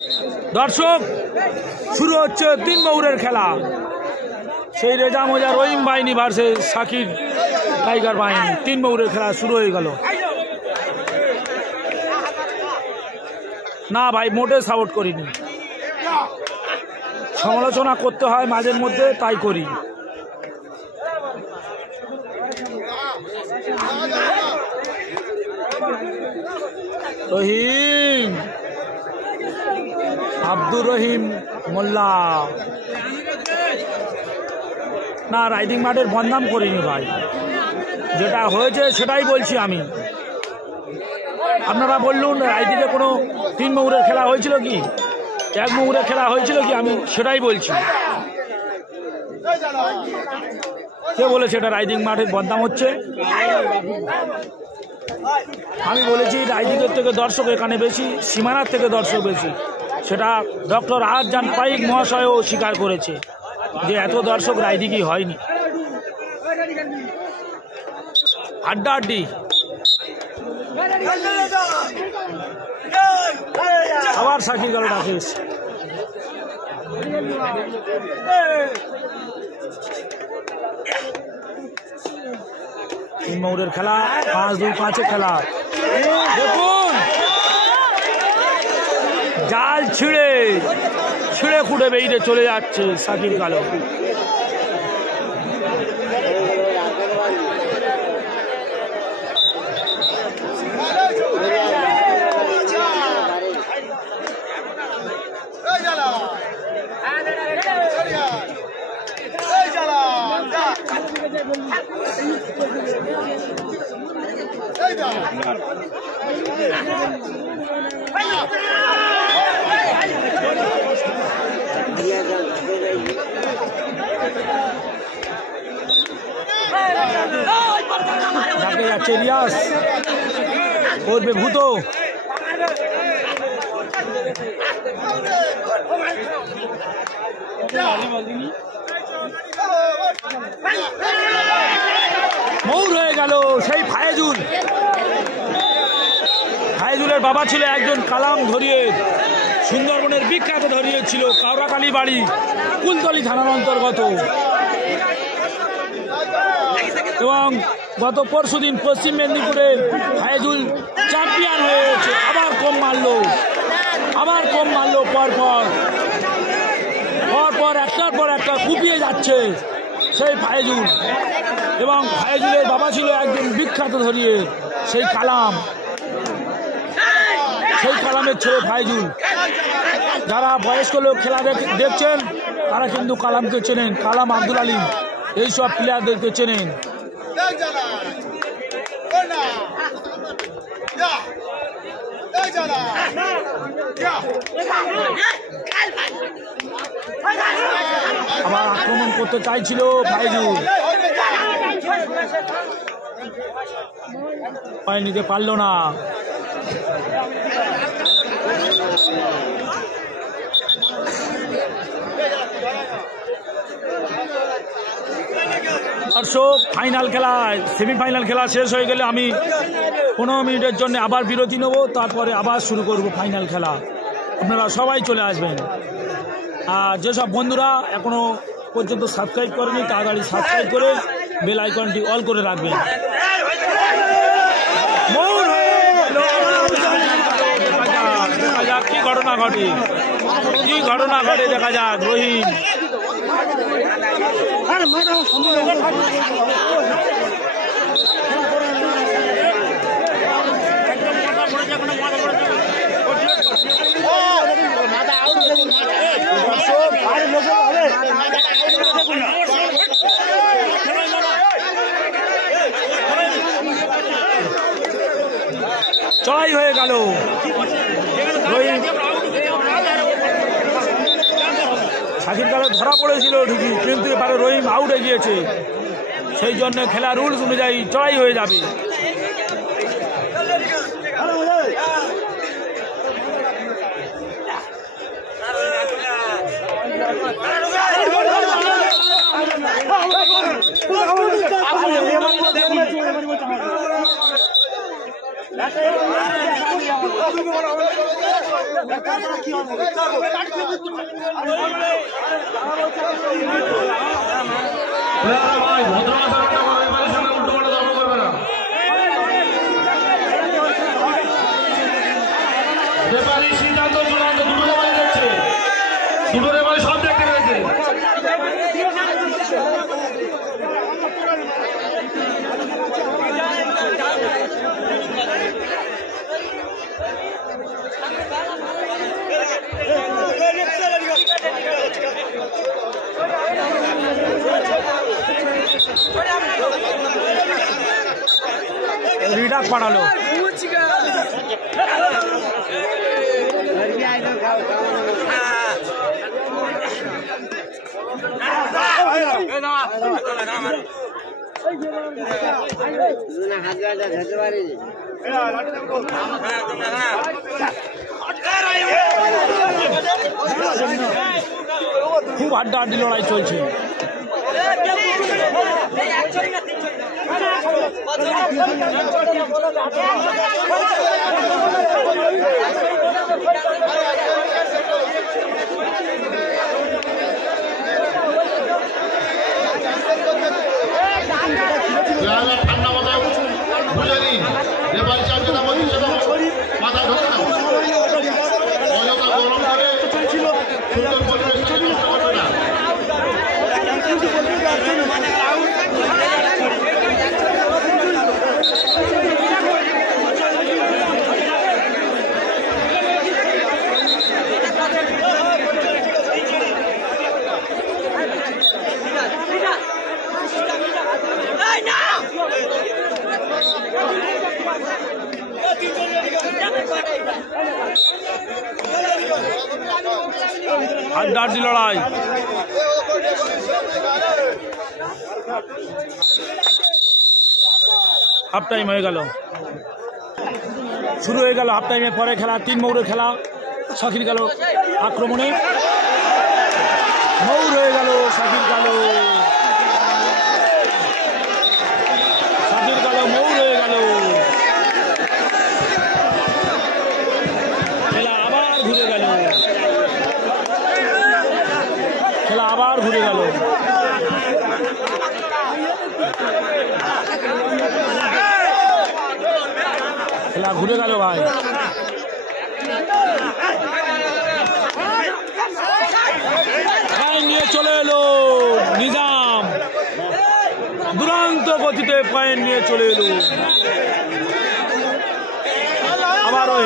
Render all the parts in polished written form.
দর্শক, শুরু হচ্ছে 3 মৌরের খেলা। সেই রেজা মোজা রহিম বাহিনী ভার্সেস শাকির টাইগার বাহিনী। 3 মৌরের খেলা শুরু হয়ে গেল। না ভাই, মোটে সাপোর্ট করিনি, সমালোচনা করতে হয় মাঝের মধ্যে, তাই করি। রহিম, আব্দুর রহিম মোল্লা। না, রাইডিং মাঠের বদনাম করিনি ভাই, যেটা হয়েছে সেটাই বলছি আমি। আপনারা বললুন রাইডিংয়ে কোনো 3 মৌরের খেলা হয়েছিল কি, 1 মৌরের খেলা হয়েছিল কি, আমি সেটাই বলছি। কে বলেছে এটা রাইডিং মাঠের বদনাম হচ্ছে? আমি বলেছি রাইডিংয়ের থেকে দর্শক এখানে বেশি, সীমানার থেকে দর্শক বেশি। সেটা ডক্টর আরজান পাইক মহাশয়ও স্বীকার করেছে যে এত দর্শক রাইডিংই হয়নি। হাড্ডাহাড্ডি। আবার শাকির গেল রাকেশ। মৌরের খেলা, 5-2-5 খেলা। দেখুন, জাল ছিঁড়ে খুঁড়ে বেরিয়ে চলে যাচ্ছে শাকির কালো। যাকে যাচ্ছে রিয়াস, করবে ভূত। মৌর হয়ে গেল সেই ফায়েজুলের বাবা ছিল একজন কালাম ধরিয়ে, সুন্দরবনের বিখ্যাত ধরিয়ে ছিল, কাউরাকালী বাড়ি, কুলতলি থানার অন্তর্গত। এবং গত পরশুদিন পশ্চিম মেদিনীপুরে ফায়েজুল চ্যাম্পিয়ন হয়েছে। আবার কম মারলো পরপর একটার পর একটা কুপিয়ে যাচ্ছে সেই ফায়েজুল। এবং ফায়েজুলের বাবা ছিল একজন বিখ্যাত ধরিয়ে, সেই কালামের ছেলে ফায়েজুল। যারা বয়স্ক লোক খেলা দেখছেন তারা কিন্তু কালামকে চেনেন, কালাম আব্দুল আলিম এইসব প্লেয়ারদেরকে চেনেন। আবার আক্রমণ করতে চাইছিল ফায়েজুল, পায়ে নিতে পারল না। দর্শক, ফাইনাল খেলা, সেমিফাইনাল খেলা শেষ হয়ে গেলে আমি 15 মিনিটের জন্য আবার বিরতি নেব, তারপরে আবার শুরু করব ফাইনাল খেলা। আপনারা সবাই চলে আসবেন। আর যেসব বন্ধুরা এখনো পর্যন্ত সাবস্ক্রাইব করেনি তাড়াতাড়ি সাবস্ক্রাইব করে বেল আইকনটি অল করে রাখবেন। দেখা যাক কি ঘটনা ঘটে, দেখা যাক। রহিম চড়াই হয়ে গেল। রহিম শাকির কালো ধরা পড়েছিল ঠিকই, কিন্তু এবারে রহিম আউটে গিয়েছে, সেই জন্য খেলা রুলস অনুযায়ী চড়াই হয়ে যাবে। সিদ্ধান্ত চূড়ান্ত, দুটো রেফারি দেখছে, দুটো রেফারি সব দেখতে পেরেছে। রিডাক পাঠালো। খুব হাড্ডাহাড্ডি লড়াই চলছে। ঠান্ডা মাথায় বুঝে নিন, রেফারি চাপ যেটা বলছি সেটা মাথায় ঢোকে না। অযথা গরম করে সুন্দর পরিবেশটাকে নষ্ট করবে না। হাড্ডাহাড্ডি লড়াই। হাফ টাইম হয়ে গেল, শুরু হয়ে গেল হাফ টাইমের পরে খেলা। 3 মৌরের খেলা। শাকির গেল আক্রমণে, মৌর হয়ে গেল, শাকির গেল, শাকির গেল, মৌর হয়ে গেল। খেলা আবার ঘুরে গেল, খেলা আবার ঘুরে গেল। খেলা ঘুরে গেল ভাই। নিয়ে চলে এলো নিজাম, দুরন্ত গতিতে পয়েন্ট নিয়ে চলে এলো। আবারও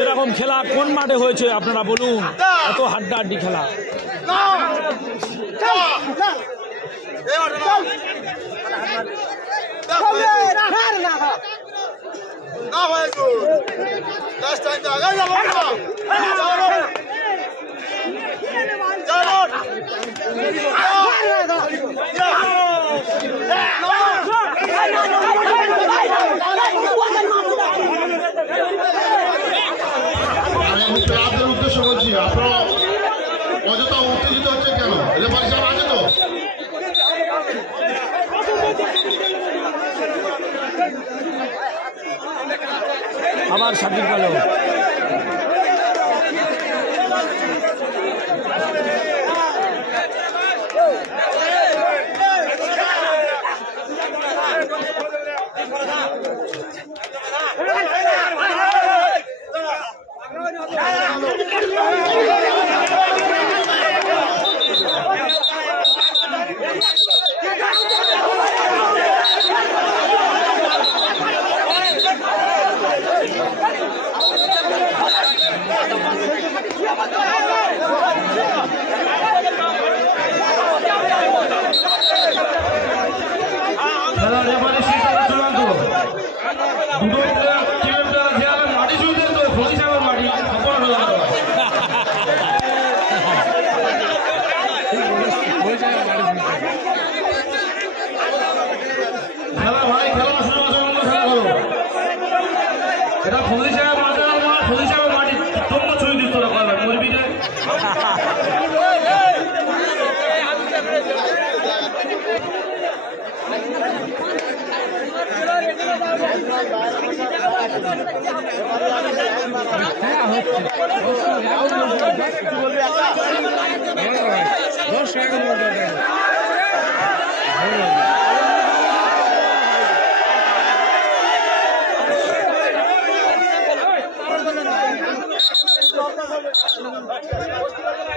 এরকম খেলা কোন মাঠে হয়েছে আপনারা বলুন? এত হাড্ডাহাড্ডি খেলা। আপনাদের উদ্দেশ্য বলছি, আপনারা অযথা উত্তেজিত হচ্ছে কেন? রেফারি সাহেব আছে তো? আবার শাকির গেল।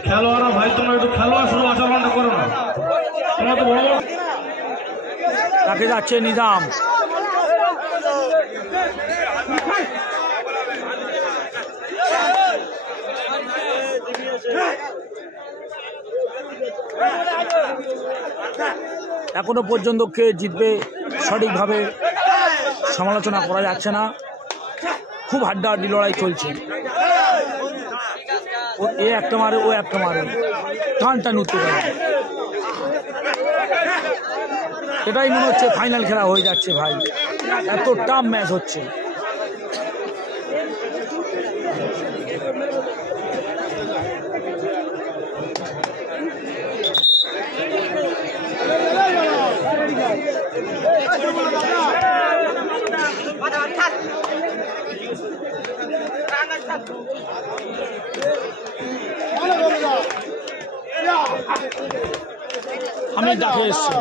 খেলোয়াড়রা ভাই তোমরা একটু খেলোয়াড় শুরু আচরণটা করো না, তোমরা তো বড় বড়। তাকে যাচ্ছে নিজাম, এখনো পর্যন্ত কে জিতবে সঠিকভাবে সমালোচনা করা যাচ্ছে না। খুব হাড্ডাহাড্ডি লড়াই চলছে, ও এ একটা মারে ও একটা মারে, টান টান উঠতে পারে। এটাই মনে হচ্ছে ফাইনাল খেলা হয়ে যাচ্ছে ভাই, এত টাফ ম্যাচ হচ্ছে। আমি দেখে এসছি,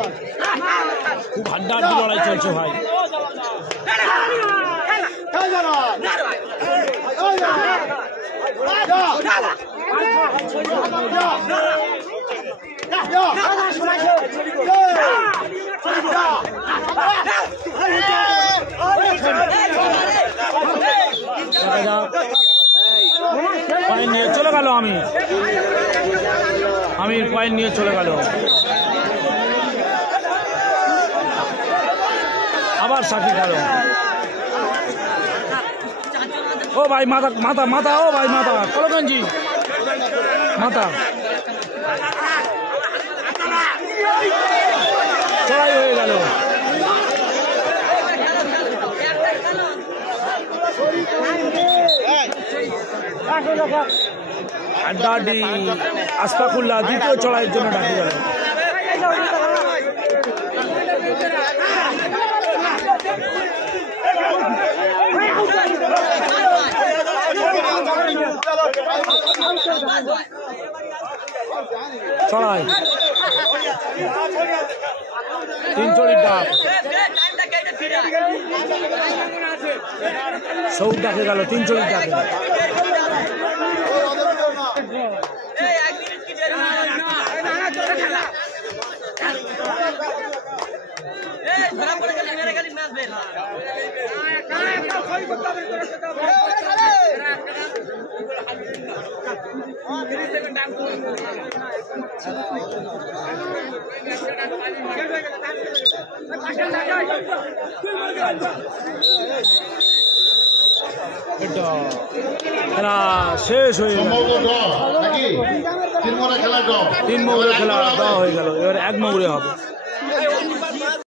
খুব হাড্ডাহাড্ডি লড়াই চলছে ভাই। পয়েন্ট নিয়ে চলে গেল, আমি পয়েন্ট নিয়ে চলে গেল। আবার সাকি গেল। ও ভাই মাথা মাথা মাথা, ও ভাই মাথা, কলগঞ্জি মাথা চড়াই হয়ে গেল। আড্ডাডি আশফাকুল্লাহ দ্বিতীয় চড়াইয়ের জন্য ডাকে গেল। চড়াই তিন চড়ির ডাক, সৌদ ডাকে গেল তিন চড়ির ডাকে। খেলা শেষ হয়ে গেল, তিন মোড়ে খেলা ড্র হয়ে গেল। এবার এক মোড়ে হবে।